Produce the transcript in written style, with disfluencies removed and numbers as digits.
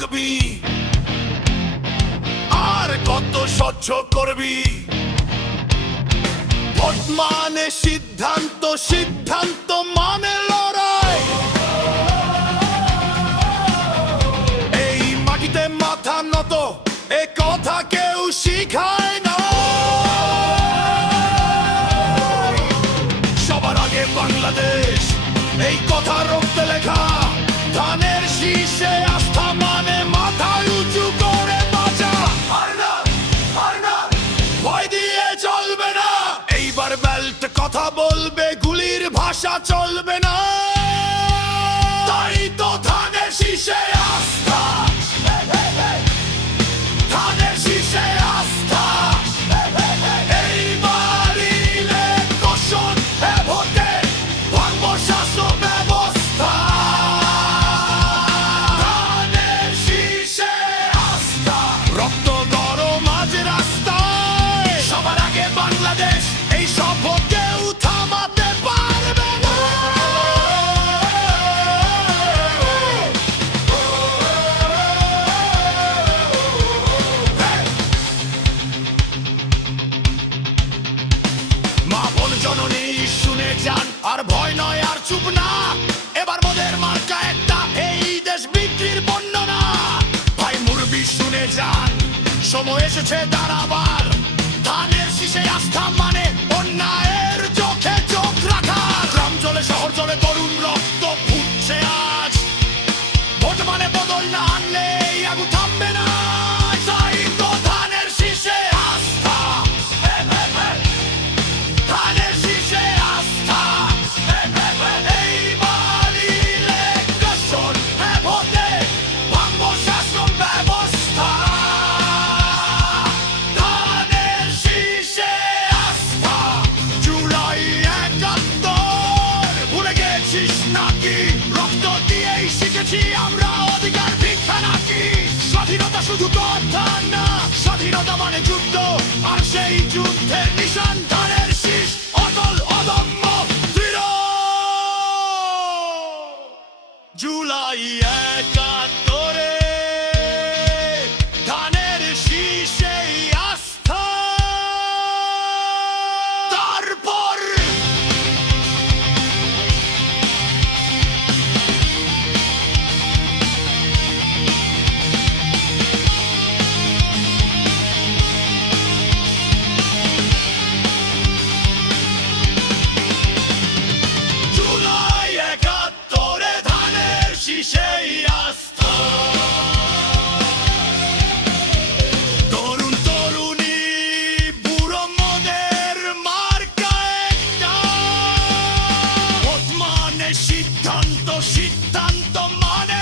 থাকবি আর কত সহ্য করবি। ভোট মানে সিদ্ধান্ত, সিদ্ধান্ত মানে লড়াই। এই মাটিতে মাথা নত এ কথা কেউ শিখায় না। সবার আগে বাংলাদেশ এই কথা রক্তে লেখা। ধানের শীষে আস্থা মানে মাথা উঁচু করে বাঁচা। ভয় দিয়ে চলবে না, এইবার বেল্ট কথা বলবে, গুলির ভাষা চলবে না। তাই তো ধানের শীষে আস্থা, ধানের শীষে আস্থা। এইবার ইলেকশন ভোটে ভাঙবো শাসন ব্যবস্থা। ধানের শীষে আস্থা, রক্ত গরম আজ রাস্তায়। সবার আগে বাংলাদেশ এই সব কেউ থামাতে পারবে না। মা বোন জননী শুনে যান, আর ভয় নয় আর চুপ না। এবার মোদের মার্কা একটা, এই দেশ বিক্রির পণ্য না। ভাই মুরবি শুনে যান, সময় এসেছে দাঁড়াবার। ধানের শীষে আস্থা মানে অন্যায়ের চোখে চোখ রাখা। গ্রাম জলে শহর জলে তরুণ রক্ত ফুটছে আজ। ভোট মানে বদল না আনলে এই আগুন থামবে না। তাই তো ধানের শীষে আস্থা, ধানের শীষে আস্থা। এইবার ইলেকশন ভোটে ভাঙবো শাসন ব্যবস্থা। ধানের শীষে আস্থা। জুলাই ৭১ ভুলে গেছিস নাকি? রক্ত দিয়েই শিখেছি আমরা অধিকার ভিক্ষা নাকি। স্বাধীনতা শুধু কথা না, স্বাধীনতা মানে যুদ্ধ, আর সেই যুদ্ধের নিশান ধানের শীষ। অটল অদম্য দৃঢ়। জুলাই ৭১ ধানের শীষে আস্থা। তারপর জুলাই ৭১ ধানের শীষে আস্থা। তরুণ তরুণী বুড়ো মোদের মার্কা একটা। ভোট মানে সিদ্ধান্ত, সিদ্ধান্ত মানে